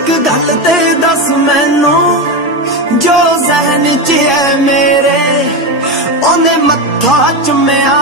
एक गल ते दस मैनू जो जहन च है मेरे, ओने मत्था चुम्या